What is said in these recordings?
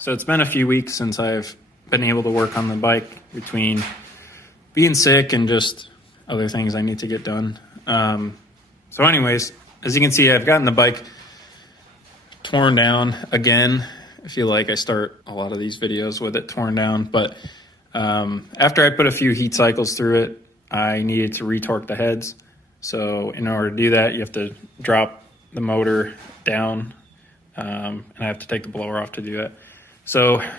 So it's been a few weeks since I've been able to work on the bike between being sick and just other things I need to get done. So anyways, as you can see, I've gotten the bike torn down again. I feel like I start a lot of these videos with it torn down, but after I put a few heat cycles through it, I needed to retorque the heads. So in order to do that, you have to drop the motor down, and I have to take the blower off to do that. So I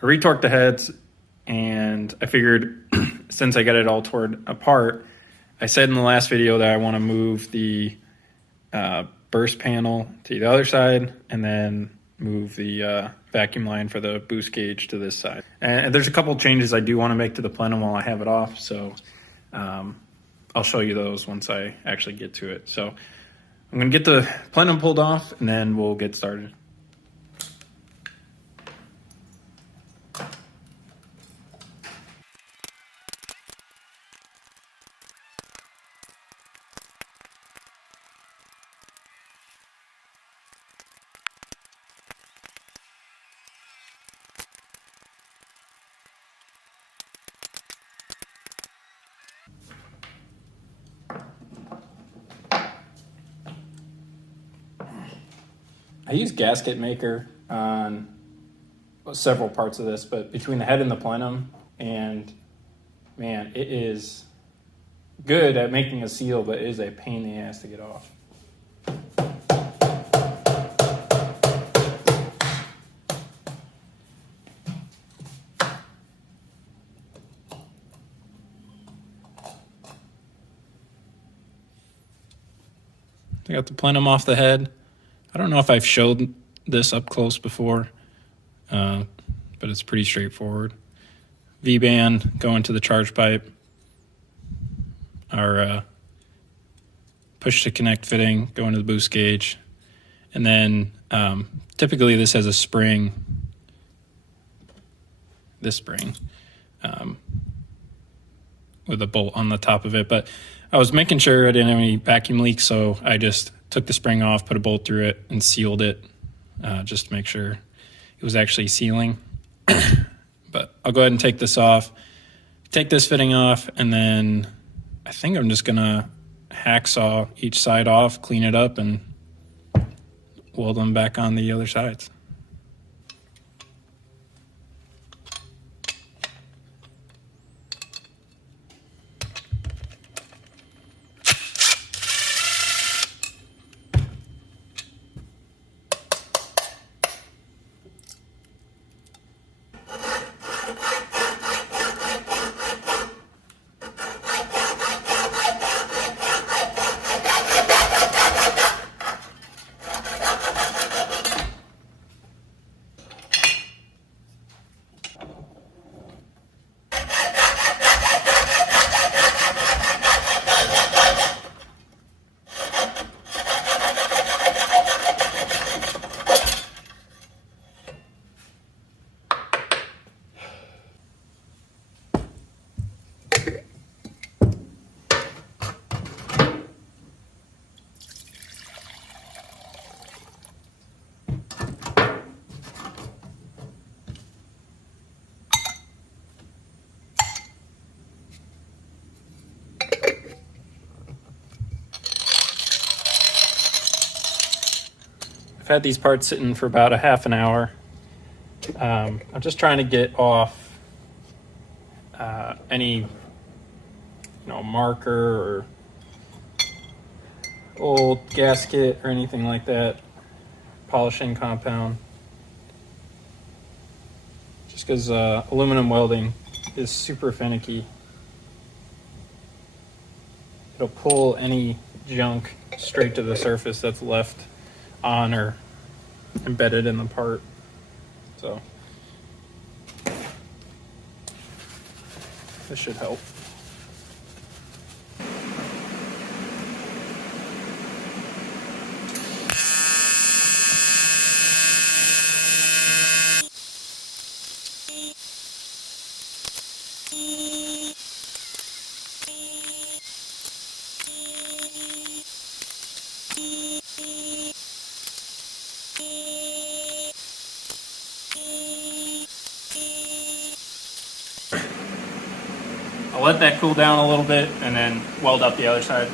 retorqued the heads, and I figured since I got it all torn apart, I said in the last video that I want to move the burst panel to the other side and then move the vacuum line for the boost gauge to this side. And there's a couple changes I do want to make to the plenum while I have it off, so I'll show you those once I actually get to it. So I'm going to get the plenum pulled off and then we'll get started. I use gasket maker on several parts of this, but between the head and the plenum, and man, it is good at making a seal, but it is a pain in the ass to get off. I got the plenum off the head. I don't know if I've showed this up close before, but it's pretty straightforward. V-band going to the charge pipe. Our push to connect fitting going to the boost gauge. And then typically this has a spring, this spring, with a bolt on the top of it. But I was making sure I didn't have any vacuum leaks, so I just took the spring off, put a bolt through it, and sealed it just to make sure it was actually sealing. But I'll go ahead and take this off, take this fitting off, and then I think I'm just going to hacksaw each side off, clean it up, and weld them back on the other sides. I've had these parts sitting for about a half an hour. I'm just trying to get off any marker or old gasket or anything like that, polishing compound. Just because aluminum welding is super finicky. It'll pull any junk straight to the surface that's left on or embedded in the part. So this should help. I'll let that cool down a little bit and then weld up the other side.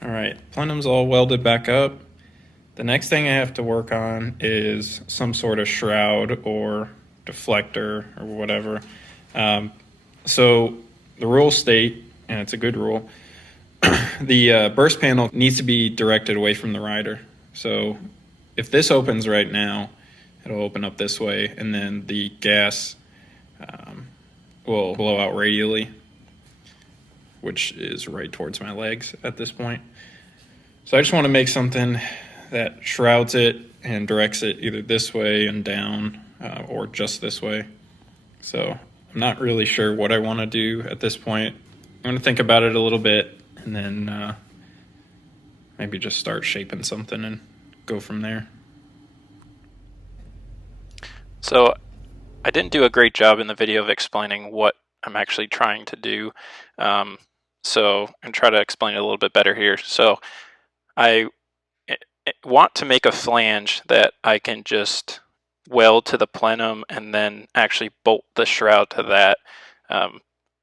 All right, plenum's all welded back up. The next thing I have to work on is some sort of shroud or deflector or whatever. So the rules state, and it's a good rule, the burst panel needs to be directed away from the rider. So if this opens right now, it'll open up this way, and then the gas will blow out radially, which is right towards my legs at this point. So I just want to make something that shrouds it and directs it either this way and down or just this way. So I'm not really sure what I want to do at this point. I'm going to think about it a little bit and then maybe just start shaping something and go from there. So I didn't do a great job in the video of explaining what I'm actually trying to do. So I'm try to explain it a little bit better here. So I want to make a flange that I can just weld to the plenum and then actually bolt the shroud to that. I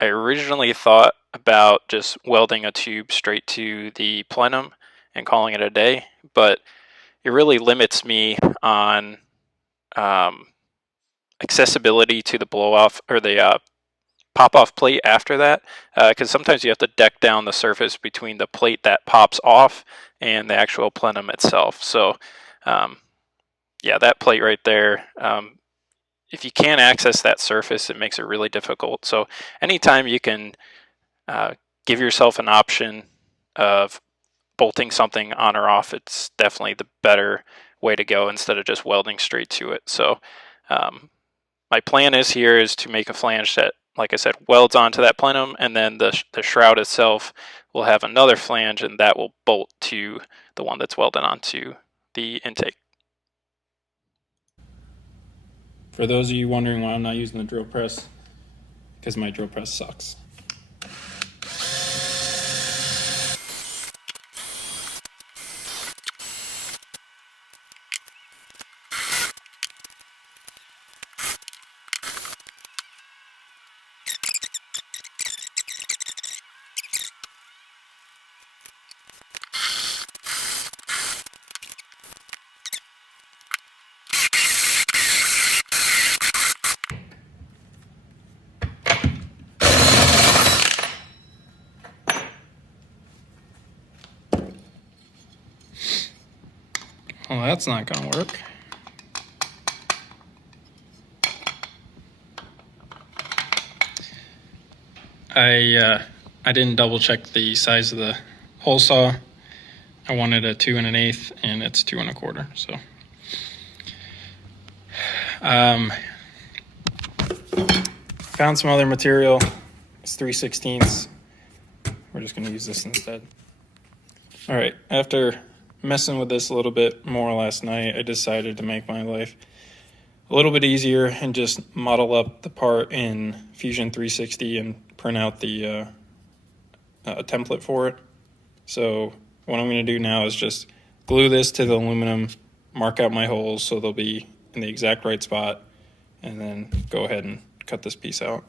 originally thought about just welding a tube straight to the plenum and calling it a day, but it really limits me on accessibility to the blow off or the pop-off plate after that, because sometimes you have to deck down the surface between the plate that pops off and the actual plenum itself. So yeah, that plate right there, if you can't access that surface, it makes it really difficult. So anytime you can give yourself an option of bolting something on or off, it's definitely the better way to go instead of just welding straight to it. So my plan is to make a flange that, like I said, welds onto that plenum, and then the shroud itself will have another flange, and that will bolt to the one that's welded onto the intake. For those of you wondering why I'm not using the drill press, because my drill press sucks. Well, that's not going to work. I didn't double check the size of the hole saw. I wanted a 2 1/8, and it's 2 1/4. So, found some other material. It's 3/16. We're just going to use this instead. All right, after messing with this a little bit more last night, I decided to make my life a little bit easier and just model up the part in Fusion 360 and print out the template for it. So what I'm going to do now is just glue this to the aluminum, mark out my holes so they'll be in the exact right spot, and then go ahead and cut this piece out.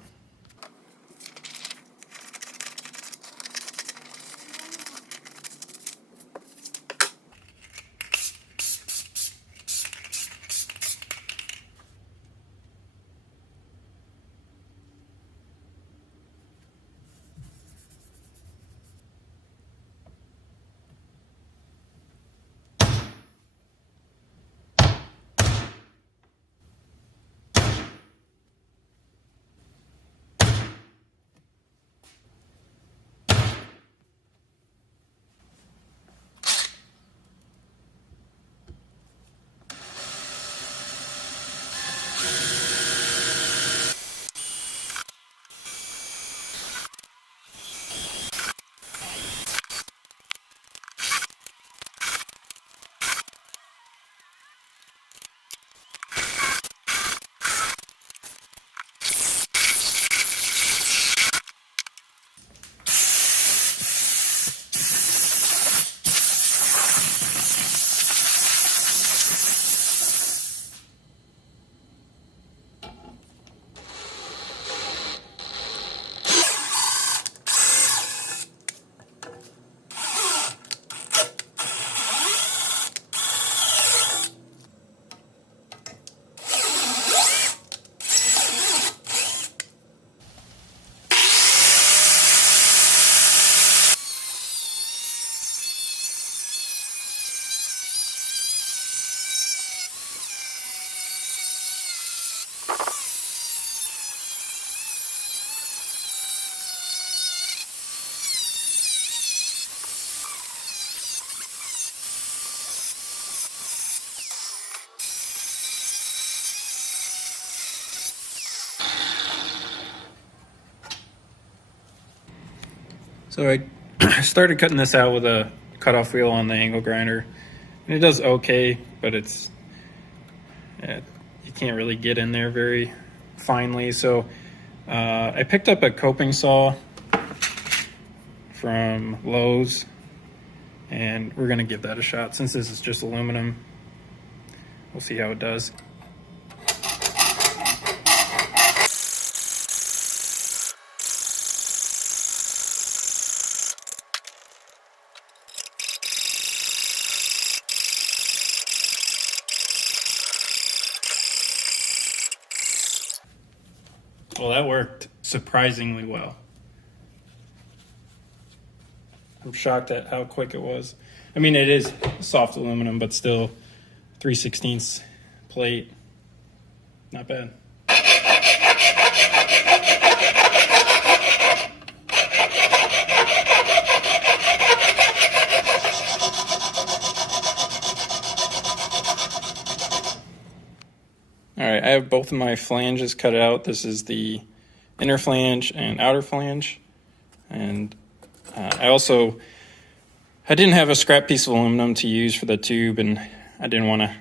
So I started cutting this out with a cutoff wheel on the angle grinder, and it does okay, but you can't really get in there very finely. So I picked up a coping saw from Lowe's, and we're gonna give that a shot. Since this is just aluminum, we'll see how it does. Well, that worked surprisingly well. I'm shocked at how quick it was. I mean, it is soft aluminum, but still 3/16 plate. Not bad. All right, I have both of my flanges cut out. This is the inner flange and outer flange. And I didn't have a scrap piece of aluminum to use for the tube, and I didn't want to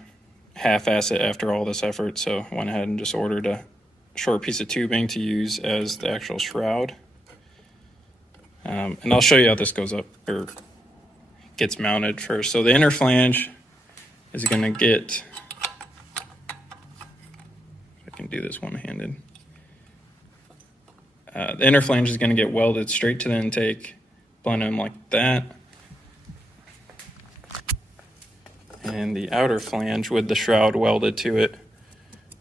half-ass it after all this effort, so I went ahead and just ordered a short piece of tubing to use as the actual shroud. And I'll show you how this goes up, or gets mounted first. So the inner flange is going to get, if I can do this one-handed, the inner flange is going to get welded straight to the intake, Plenum like that. And the outer flange with the shroud welded to it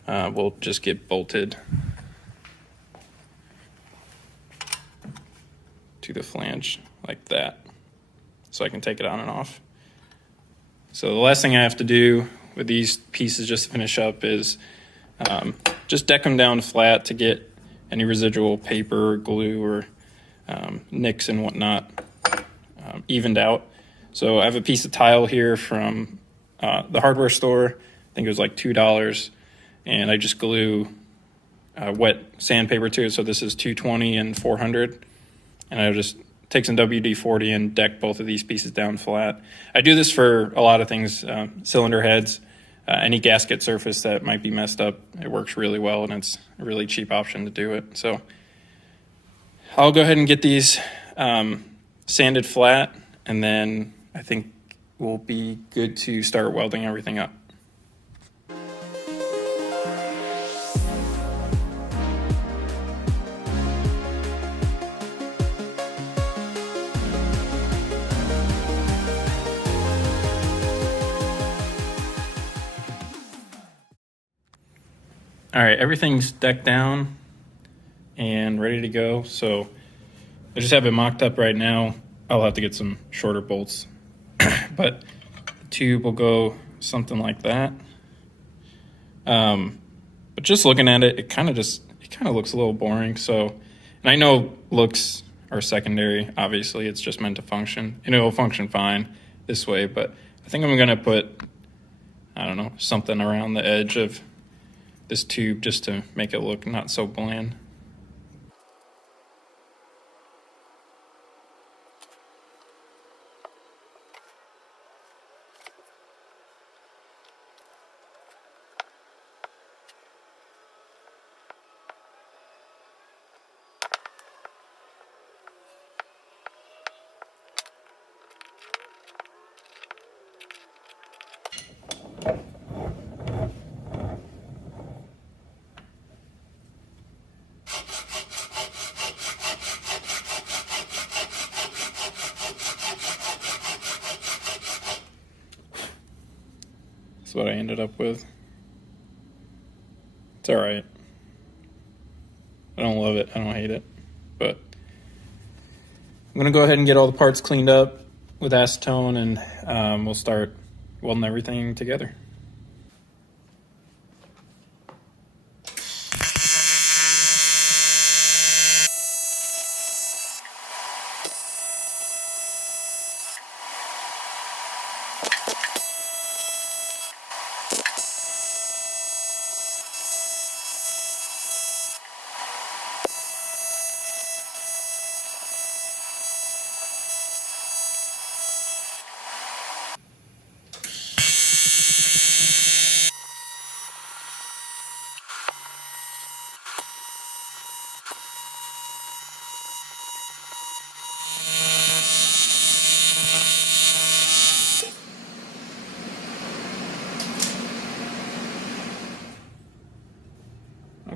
will just get bolted to the flange like that, so I can take it on and off. So the last thing I have to do with these pieces just to finish up is just deck them down flat to get any residual paper or glue or nicks and whatnot evened out. So I have a piece of tile here from the hardware store. I think it was like $2, and I just glue wet sandpaper to it. So this is 220 and 400, and I just take some WD-40 and deck both of these pieces down flat. I do this for a lot of things, cylinder heads, any gasket surface that might be messed up. It works really well, and it's a really cheap option to do it. So I'll go ahead and get these sanded flat, and then I think we'll be good to start welding everything up. All right, everything's decked down and ready to go. So I just have it mocked up right now. I'll have to get some shorter bolts, but the tube will go something like that. But just looking at it, it kind of looks a little boring. So, and I know looks are secondary. Obviously, it's just meant to function, and it will function fine this way. But I think I'm gonna put, I don't know, something around the edge of this tube just to make it look not so bland. That's what I ended up with. It's all right. I don't love it. I don't hate it. But I'm going to go ahead and get all the parts cleaned up with acetone, and we'll start welding everything together.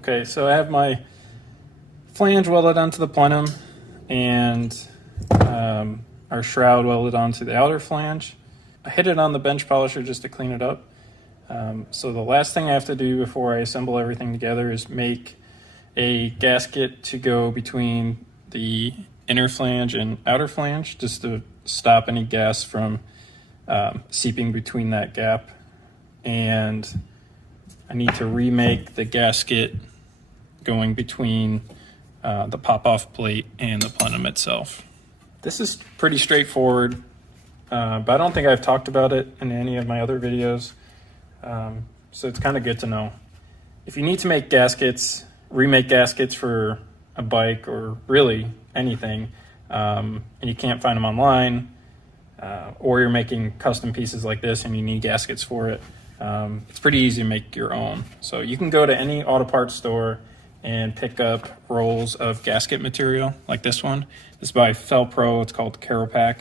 Okay, so I have my flange welded onto the plenum and our shroud welded onto the outer flange. I hit it on the bench polisher just to clean it up. So the last thing I have to do before I assemble everything together is make a gasket to go between the inner flange and outer flange, just to stop any gas from seeping between that gap. And I need to remake the gasket going between the pop-off plate and the plenum itself. This is pretty straightforward, but I don't think I've talked about it in any of my other videos, so it's kind of good to know. If you need to make gaskets, remake gaskets for a bike or really anything, and you can't find them online, or you're making custom pieces like this and you need gaskets for it, it's pretty easy to make your own. So you can go to any auto parts store and pick up rolls of gasket material like this one. This is by Felpro. It's called Caropack.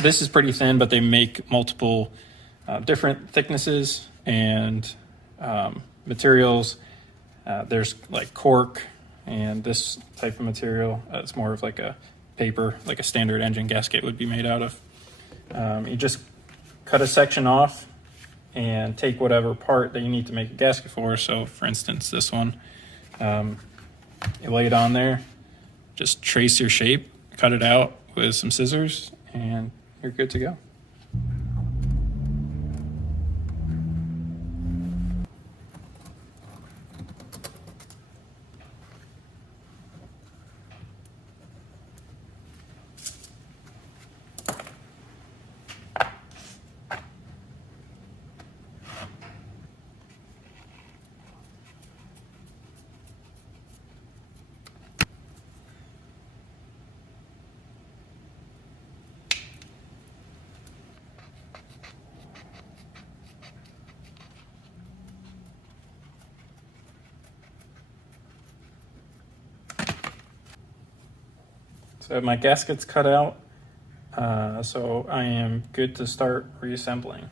This is pretty thin, but they make multiple different thicknesses and materials. There's like cork and this type of material. It's more of like a paper, like a standard engine gasket would be made out of. You just cut a section off and take whatever part that you need to make a gasket for. So for instance, this one, you lay it on there, just trace your shape, cut it out with some scissors, and you're good to go. So my gasket's cut out, so I am good to start reassembling.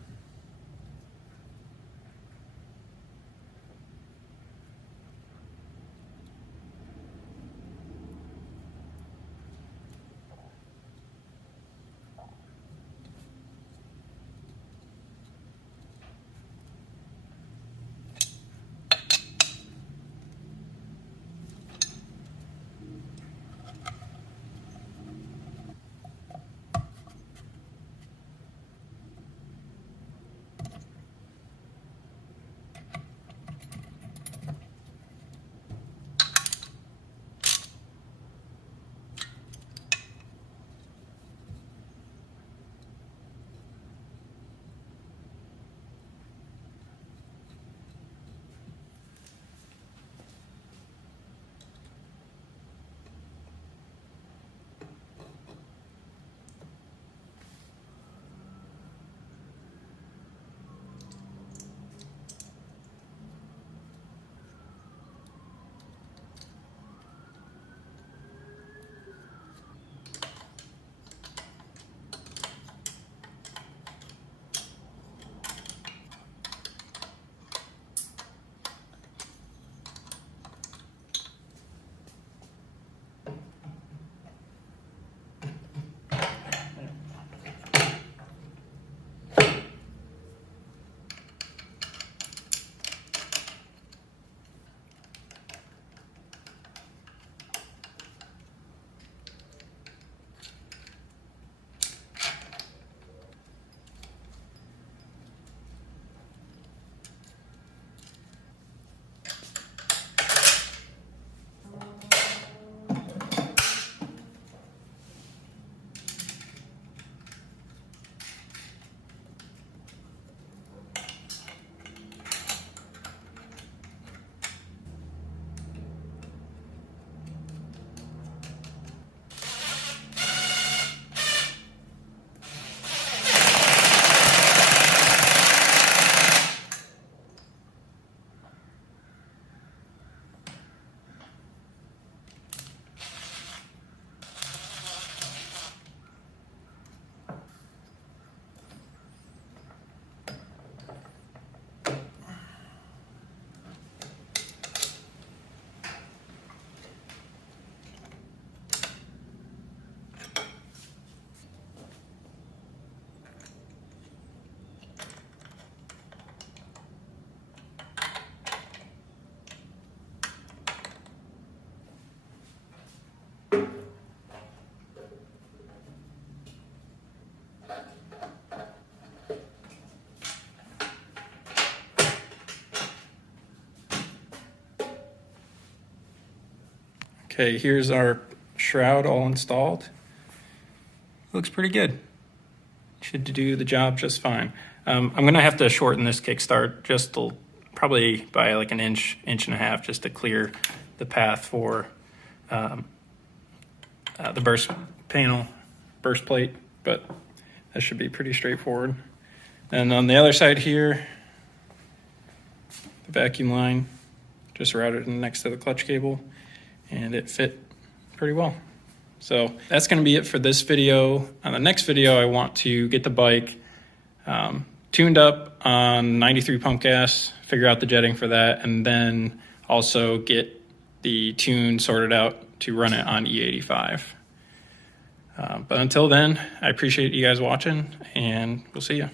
Okay, here's our shroud all installed. Looks pretty good. Should do the job just fine. I'm gonna have to shorten this kickstart just to, probably by like an inch and a half, just to clear the path for the burst plate, but that should be pretty straightforward. And on the other side here, the vacuum line just routed in next to the clutch cable, and it fit pretty well. So that's going to be it for this video. On the next video, I want to get the bike tuned up on 93 pump gas, figure out the jetting for that, and then also get the tune sorted out to run it on E85. But until then, I appreciate you guys watching, and we'll see you.